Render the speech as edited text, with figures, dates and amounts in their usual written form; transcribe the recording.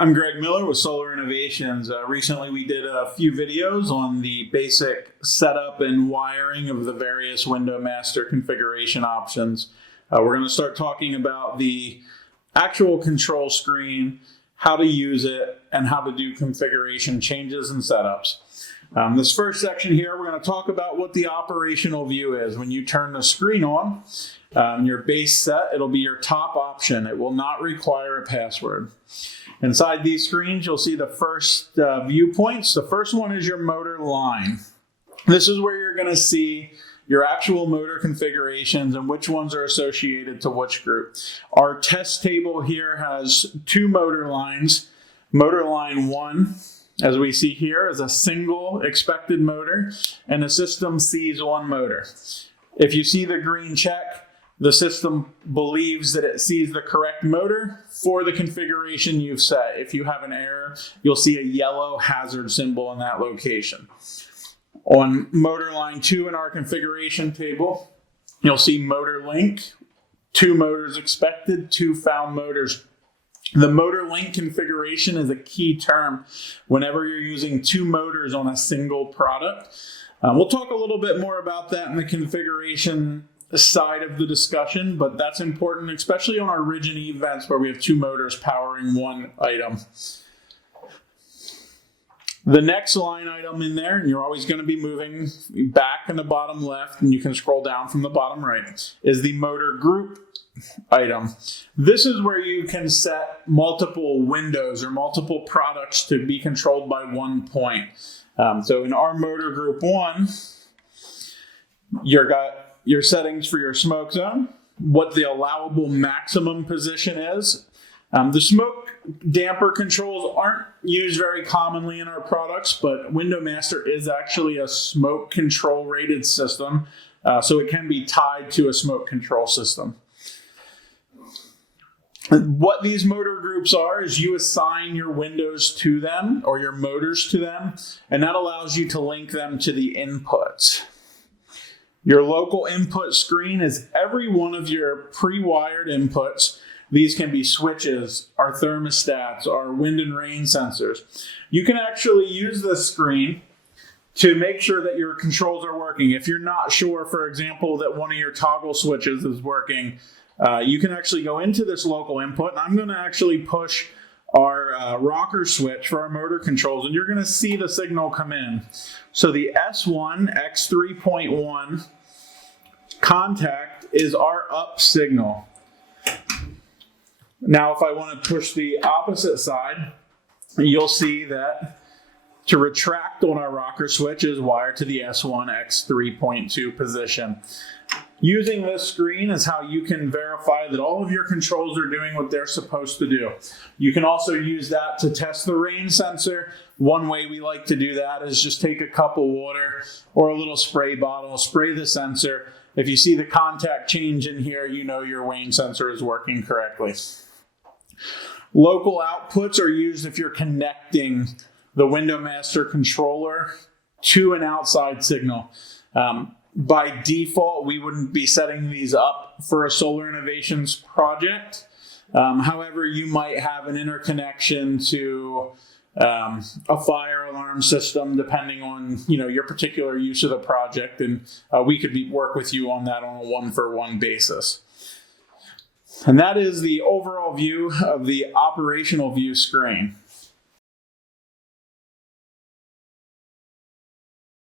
I'm Greg Miller with Solar Innovations. Recently we did a few videos on the basic setup and wiring of the various WindowMaster configuration options. We're going to start talking about the actual control screen, how to use it, and how to do configuration changes and setups. This first section here, we're going to talk about what the operational view is. When you turn the screen on, your base set, it'll be your top option. It will not require a password. Inside these screens, you'll see the first viewpoints. The first one is your motor line. This is where you're going to see your actual motor configurations and which ones are associated to which group. Our test table here has two motor lines. Motor line 1, as we see here, is a single expected motor, and the system sees one motor. If you see the green check, the system believes that it sees the correct motor for the configuration you've set. If you have an error, you'll see a yellow hazard symbol in that location. On motor line 2 in our configuration table, you'll see motor link, 2 motors expected, 2 found motors. The motor link configuration is a key term whenever you're using 2 motors on a single product. We'll talk a little bit more about that in the configuration side of the discussion, but that's important, especially on our Ridge and E vents where we have 2 motors powering one item. The next line item in there, and you're always going to be moving back in the bottom left, and you can scroll down from the bottom right, is the motor group item. This is where you can set multiple windows or multiple products to be controlled by one point. So in our motor group 1, you've got your settings for your smoke zone, what the allowable maximum position is. The smoke damper controls aren't used very commonly in our products, but WindowMaster is actually a smoke control rated system, so it can be tied to a smoke control system. What these motor groups are is you assign your windows to them or your motors to them, and that allows you to link them to the inputs. Your local input screen is every one of your pre-wired inputs. These can be switches, our thermostats, our wind and rain sensors. You can actually use this screen to make sure that your controls are working. If you're not sure, for example, that one of your toggle switches is working, you can actually go into this local input, and I'm going to actually push our rocker switch for our motor controls, and you're going to see the signal come in. So the S1 X3.1 contact is our up signal. Now if I want to push the opposite side, you'll see that to retract on our rocker switch is wired to the S1 X3.2 position. Using this screen is how you can verify that all of your controls are doing what they're supposed to do. You can also use that to test the rain sensor. One way we like to do that is just take a cup of water or a little spray bottle, spray the sensor. If you see the contact change in here, you know your rain sensor is working correctly. Local outputs are used if you're connecting the WindowMaster controller to an outside signal. By default, we wouldn't be setting these up for a Solar Innovations project. However, you might have an interconnection to a fire alarm system, depending on your particular use of the project, and we could work with you on that on a one-for-one basis. And that is the overall view of the operational view screen.